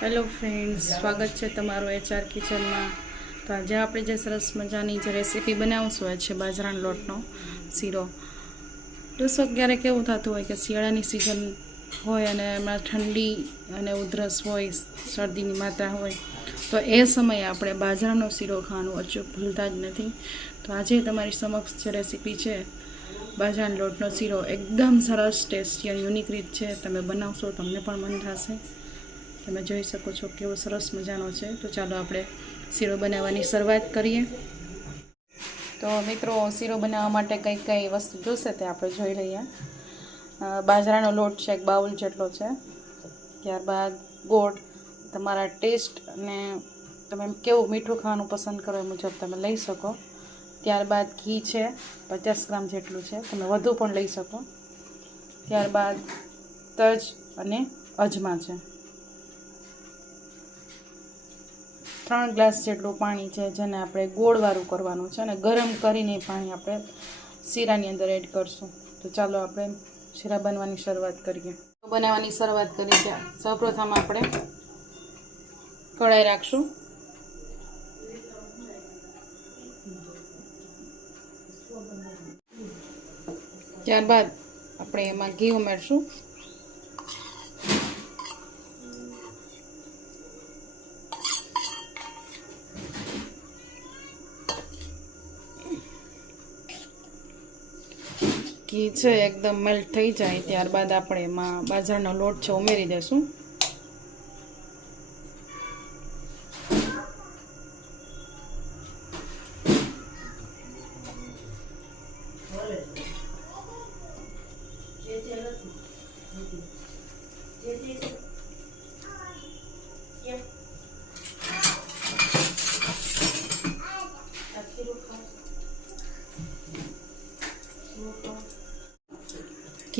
Hello friends સ્વાગત છે તમારું એચઆર કિચનમાં તો આજે આપણે જે સરસ મજાની જે રેસીપી બનાવશું એ છે બાજરાના લોટનો શીરો. દોસ્તો ક્યારેક કેવું થતું હોય કે શિયાળાની સિઝન હોય અને એમાં ઠંડી અને ઉધરસ હોય, શરદીની માત્રા હોય, તો એ સમયે આપણે બાજરાનો શીરો ખાવાનું અચૂક ભૂલતા જ નથી. તો આજે તમારી સમક્ષ જે રેસીપી છે, બાજરાના લોટનો શીરો, એકદમ સરસ ટેસ્ટી અને યુનિક રીત છે. તમે બનાવશો, તમને પણ મન થશે. તમે જોઈ શકો છો કેવો સરસ મજાનો છે. તો ચાલો આપણે શીરો બનાવવાની શરૂઆત કરીએ. તો મિત્રો શીરો બનાવવા માટે કઈ કઈ વસ્તુ જોશે તે આપણે જોઈ લઈએ. બાજરાનો લોટ છે, એક બાઉલ જેટલો છે. ત્યારબાદ ગોળ, તમારા ટેસ્ટ અને તમે કેવું મીઠું ખાવાનું પસંદ કરો એ મુજબ તમે લઈ શકો. ત્યારબાદ ઘી છે, પચાસ ગ્રામ જેટલું છે, તમે વધુ પણ લઈ શકો. ત્યારબાદ તજ અને અજમા છે. ત્રણ ગ્લાસ જેટલું પાણી છે, જેને આપણે ગોળવાળું કરવાનું છે અને ગરમ કરીને પાણી આપણે શીરાની અંદર એડ કરશું. તો ચાલો આપણે શીરા બનવાની શરૂઆત કરીએ. બનાવવાની શરૂઆત કરી ત્યાં સૌપ્રથમ આપણે કઢાઈ રાખશું. ત્યારબાદ આપણે એમાં ઘી ઉમેરશું. ઘી છે એકદમ મેલ્ટ થઈ જાય. ત્યારબાદ આપણે એમાં બાજરાનો લોટ છે ઉમેરી દેશું.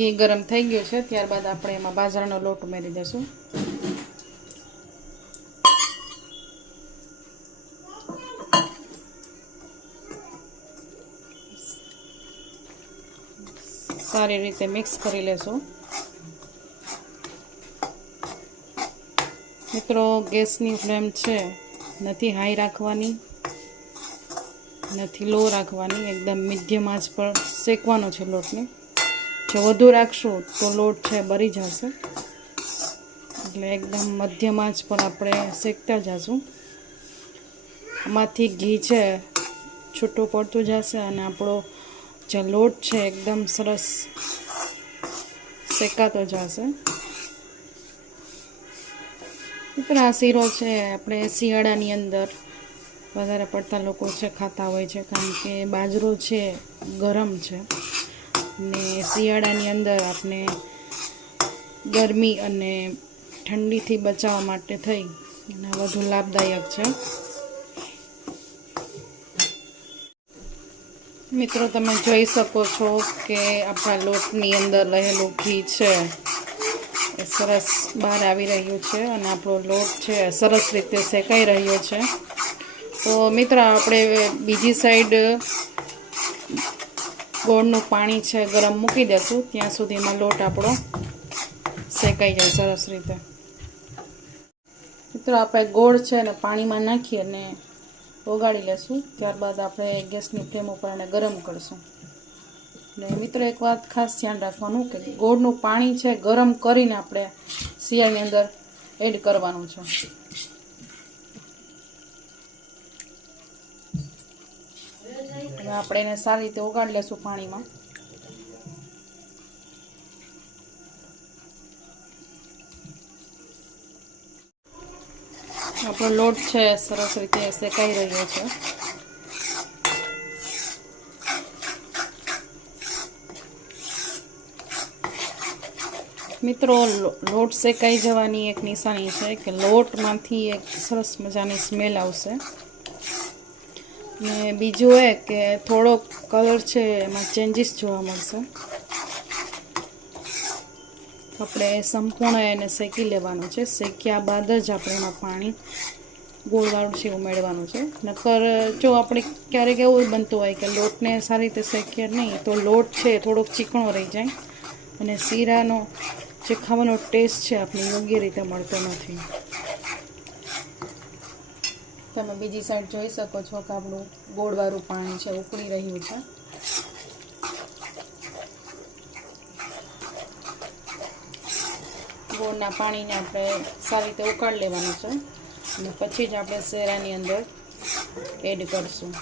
ઘી ગરમ થઈ ગયું છે, ત્યારબાદ આપણે એમાં બાજરાનો લોટ ઉમેરી દઈશું. સારી રીતે મિક્સ કરી લેશું. મિત્રો, ગેસની ફ્લેમ છે, નથી હાઈ રાખવાની, નથી લો રાખવાની, એકદમ મીડિયમ આંચ પર શેકવાનો છે લોટને. જો વધુ રાખશું તો લોટ છે, બરી જશે. એટલે એકદમ મધ્યમાં જ પણ આપણે શેકતા જશું. આમાંથી ઘી છે, છૂટું પડતું જશે અને આપણો જે લોટ છે, એકદમ સરસ શેકાતો જશે. મિત્રો આ શીરો છે, આપણે શિયાળાની અંદર વધારે પડતા લોકો છે, ખાતા હોય છે, કારણ કે બાજરો છે, ગરમ છે. ને શિયાળાની અંદર આપણે ગરમી અને ઠંડીથી બચાવવા માટે થઈ. અને વધુ લાભદાયક છે. મિત્રો, તમે જોઈ શકો છો કે આપણા લોટની અંદર રહેલું ઘી છે. એ સરસ બહાર આવી રહ્યું છે અને આપણો લોટ છે સરસ રીતે શેકાઈ રહ્યો છે. તો મિત્ર, આપણે બીજી સાઈડ ગોળનું પાણી છે, ગરમ મૂકી દેશું. ત્યાં સુધીમાં લોટ આપણો શેકાઈ જાય સરસ રીતે. મિત્રો, આપણે ગોળ છે ને પાણીમાં નાખી અને ઓગાળી લેશું. ત્યારબાદ આપણે ગેસની ફ્લેમ ઉપર એને ગરમ કરશું. ને મિત્રો, એક વાત ખાસ ધ્યાન રાખવાનું કે ગોળનું પાણી છે, ગરમ કરીને આપણે શિયાળની અંદર એડ કરવાનું છે. હવે આપણે એને સારી રીતે ઓગાળી લેશું પાણીમાં. આપણો લોટ છે, સરસ રીતે શેકાઈ રહ્યો છે. મિત્રો લોટ શેકાઈ જવાની એક નિશાની છે કે લોટમાંથી એક સરસ મજાની સ્મેલ આવશે. ને બીજું એ કે થોડો કલર છે એમાં ચેન્જીસ જોવા મળશે. આપણે સંપૂર્ણ એને શેકી લેવાનું છે. શેક્યા બાદ જ આપણે એમાં પાણી ગોળવાળું છે ઉમેરવાનું છે. નકર જો આપણે ક્યારેક એવું બનતું હોય કે લોટને સારી રીતે શેકીએ નહીં, તો લોટ છે થોડોક ચીકણો રહી જાય અને શીરાનો જે ખાવાનો ટેસ્ટ છે આપણે યોગ્ય રીતે મળતો નથી. તમે બીજી સાઈડ જોઈ શકો છો કે આપણું ગોળવાળું પાણી છે, ઉકળી રહ્યું છે. ગોળના પાણીને આપણે સારી રીતે ઉકાળી લેવાનું છે. અને પછી જ આપણે શેરાની અંદર એડ કરશું.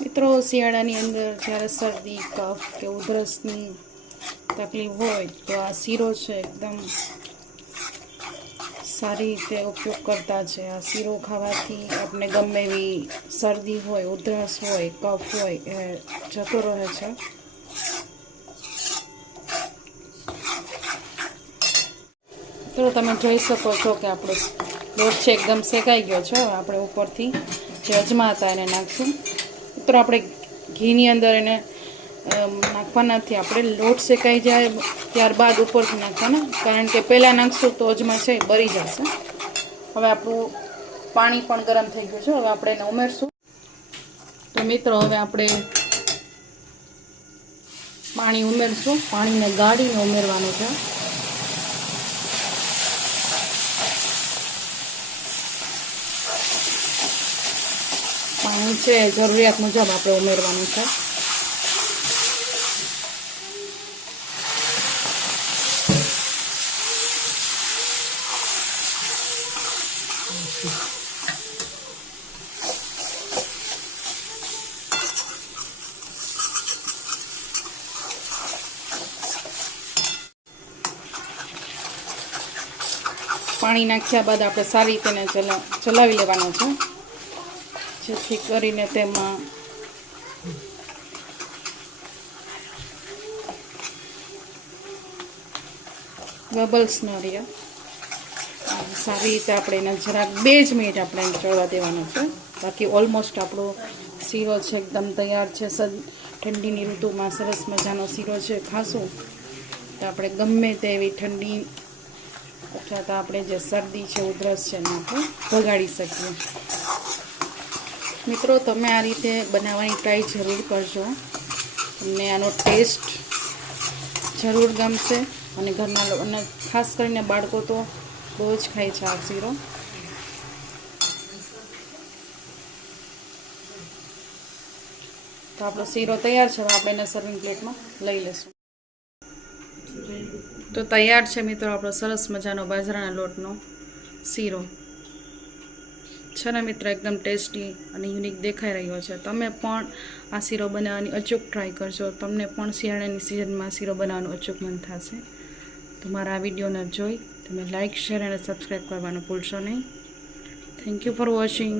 મિત્રો, શિયાળાની અંદર જ્યારે શરદી, કફ કે ઉધરસની તકલીફ હોય તો આ શીરો છે એકદમ સારી રીતે ઉપયોગ કરતા છે. આ શીરો ખાવાથી આપણે ગમે એવી શરદી હોય, ઉધરસ હોય, કફ હોય, એ જતો રહે છે. તો તમે જોઈ શકો છો કે આપણો લોટ છે એકદમ શેકાઈ ગયો છે. આપણે ઉપરથી જે અજમા હતા એને નાખશું. તો આપણે ઘીની અંદર એને નાખવાના નથી. આપણે લોટ શેકાઈ જાય ત્યારબાદ ઉપરથી નાખવાના. કારણ કે પહેલાં નાખશું તો જમાં છે બરી જશે. હવે આપણું પાણી પણ ગરમ થઈ ગયું છે. હવે આપણે એને ઉમેરશું. તો મિત્રો, હવે આપણે પાણી ઉમેરશું. પાણીને ગાળીને ઉમેરવાનું છે. પાણી છે, જરૂરિયાત મુજબ આપણે ઉમેરવાનું છે. પાણી નાખ્યા બાદ આપણે સારી ચલા ચલાવી લેવાનું છે. જેથી કરીને તેમાં બબલ્સ ન રહ્યા સારી રીતે આપણે એને જરાક બે જ મિનિટ આપણે ચડવા દેવાનું છે. બાકી ઓલમોસ્ટ આપણો શીરો છે એકદમ તૈયાર છે. સદ ઠંડીની ઋતુમાં સરસ મજાનો શીરો છે ખાશું તો આપણે ગમે તેવી ઠંડી અથવા તો આપણે જે શરદી છે, ઉધરસ છે, એને આપણે ભગાડી શકીએ. મિત્રો, તમે આ રીતે બનાવવાની ટ્રાય જરૂર કરજો. તમને આનો ટેસ્ટ જરૂર ગમશે અને ઘરના અને ખાસ કરીને બાળકો તો બહુ જ ખાય છે આ શીરો. તો આપણો શીરો તૈયાર છે આપણે એને સર્વિંગ પ્લેટમાં લઈ લઈશું. તો તૈયાર છે મિત્રો આપણો સરસ મજાનો બાજરાના લોટનો શીરો. છે ને મિત્ર, એકદમ ટેસ્ટી અને યુનિક દેખાઈ રહ્યો છે. તમે પણ આ શીરો બનાવવાની અચૂક ટ્રાય કરજો. તમને પણ શિયાળાની સિઝનમાં શીરો બનાવવાનું અચૂક મન થશે. તો મારા આ વિડીયોને જોઈ તમે લાઇક શેર અને સબસ્ક્રાઈબ કરવાનું ભૂલશો નહીં. Thank you for watching